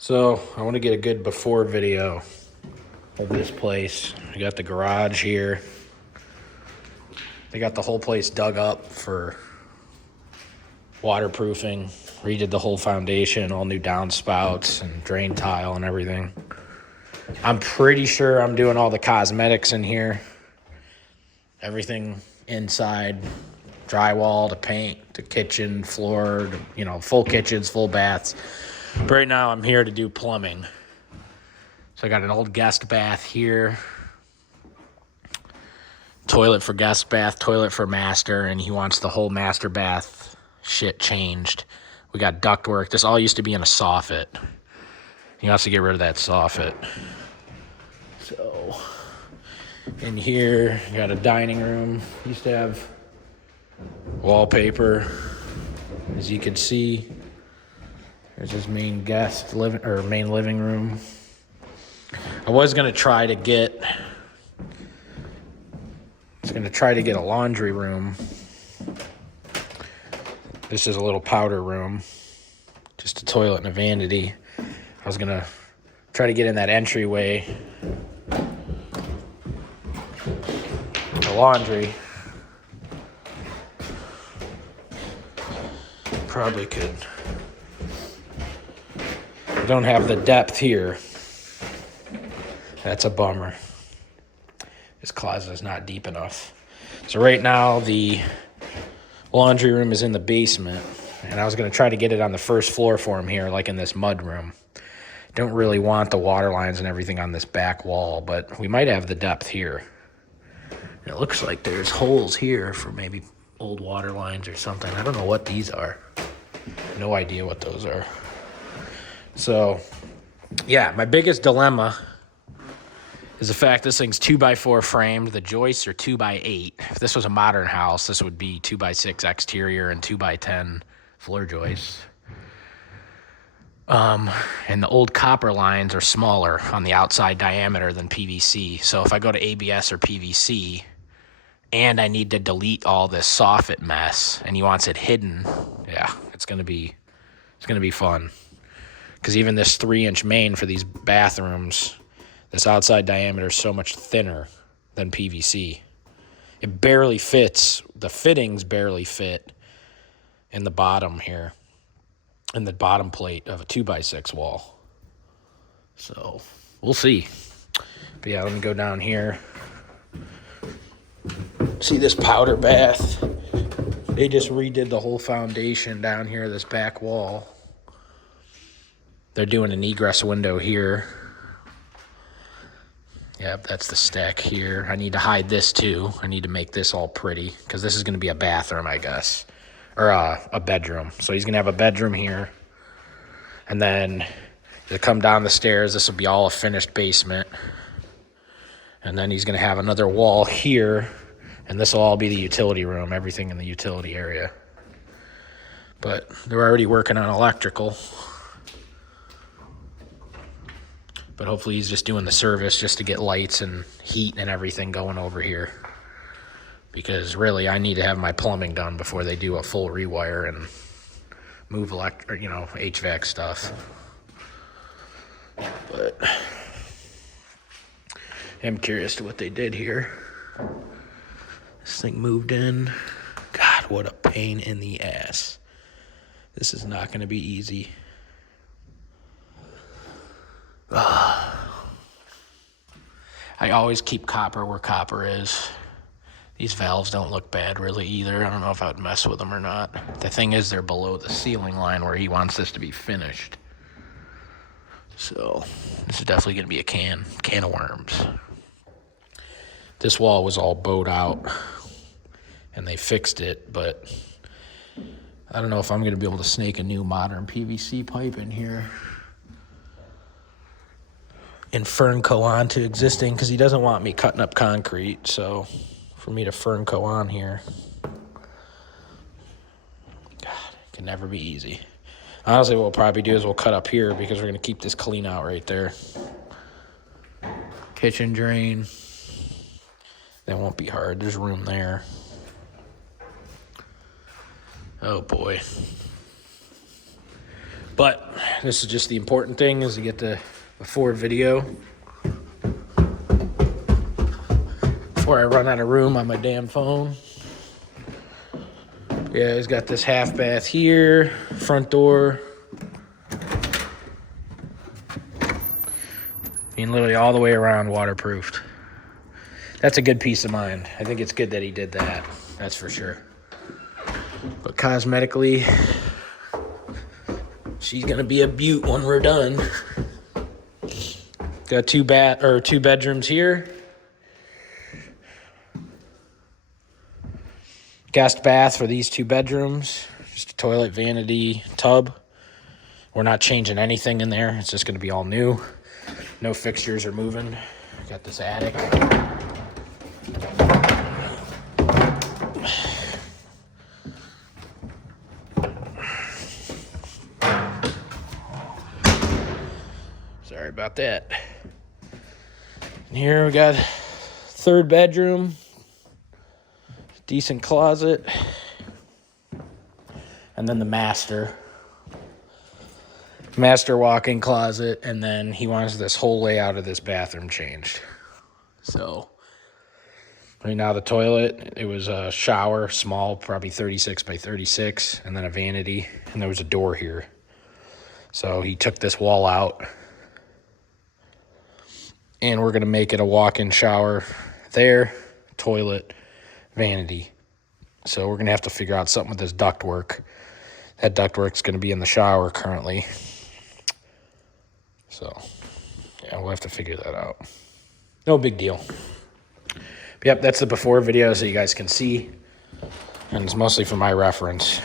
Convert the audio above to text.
So I want to get a good before video of this place. We got the garage here. They got the whole place dug up for waterproofing. Redid the whole foundation, all new downspouts and drain tile and everything. I'm pretty sure I'm doing all the cosmetics in here. Everything inside, drywall to paint to kitchen, floor, to, full kitchens, full baths. But right now I'm here to do plumbing. So I got an old guest bath here. Toilet for guest bath, toilet for master, and he wants the whole master bath shit changed. We got ductwork. This all used to be in a soffit. He wants to get rid of that soffit. So in here, you got a dining room. Used to have wallpaper, as you can see. There's his main main living room. I was gonna try to get a laundry room. This is a little powder room, just a toilet and a vanity. I was gonna try to get in that entryway, the laundry. Probably could. I don't have the depth here. That's a bummer. This closet is not deep enough. So right now the laundry room is in the basement, and I was going to try to get it on the first floor for him here, like in this mud room. Don't really want the water lines and everything on this back wall, but we might have the depth here. And it looks like there's holes here for maybe old water lines or something. I don't know what these are. No idea what those are. So, yeah, my biggest dilemma is the fact this thing's 2x4 framed. The joists are 2x8. If this was a modern house, this would be 2x6 exterior and 2x10 floor joists. And the old copper lines are smaller on the outside diameter than PVC. So if I go to ABS or PVC and I need to delete all this soffit mess and he wants it hidden, yeah, it's gonna be fun. Because even this 3-inch main for these bathrooms, this outside diameter is so much thinner than PVC. It barely fits. The fittings barely fit in the bottom here, in the bottom plate of a 2x6 wall. So we'll see. But yeah, let me go down here. See this powder bath? They just redid the whole foundation down here, this back wall. They're doing an egress window here. Yep, that's the stack here. I need to hide this too. I need to make this all pretty because this is going to be a bathroom, I guess, or a bedroom. So he's going to have a bedroom here. And then to come down the stairs, this will be all a finished basement. And then he's going to have another wall here. And this will all be the utility room, everything in the utility area. But they're already working on electrical. But hopefully he's just doing the service just to get lights and heat and everything going over here. Because really, I need to have my plumbing done before they do a full rewire and move HVAC stuff. But I'm curious to what they did here. This thing moved in. God, what a pain in the ass. This is not going to be easy. I always keep copper where copper is. These valves don't look bad really either. I don't know if I would mess with them or not. The thing is, they're below the ceiling line where he wants this to be finished. So this is definitely going to be a can of worms. This wall was all bowed out and they fixed it, but I don't know if I'm going to be able to snake a new modern PVC pipe in here and Fernco onto existing, because he doesn't want me cutting up concrete. So for me to Fernco on here, God, it can never be easy. Honestly, what we'll probably do is we'll cut up here because we're going to keep this clean out right there. Kitchen drain. That won't be hard. There's room there. Oh boy. But this is just the important thing, is to get the before video before I run out of room on my damn phone. Yeah, he's got this half bath here, front door. Being literally all the way around waterproofed. That's a good peace of mind. I think it's good that he did that. That's for sure. But cosmetically, she's gonna be a beaut when we're done. Got two bedrooms here. Guest bath for these 2 bedrooms. Just a toilet, vanity, tub. We're not changing anything in there. It's just gonna be all new. No fixtures are moving. Got this attic. Sorry about that. And here we got 3rd bedroom. Decent closet. And then the master walk-in closet, and then he wants this whole layout of this bathroom changed. So right now the toilet, it was a shower, small, probably 36 by 36, and then a vanity, and there was a door here. So he took this wall out, and we're gonna make it a walk-in shower there, toilet, vanity. So we're gonna have to figure out something with this ductwork. That ductwork's gonna be in the shower currently. So, yeah, we'll have to figure that out. No big deal. But yep, that's the before video so you guys can see. And it's mostly for my reference.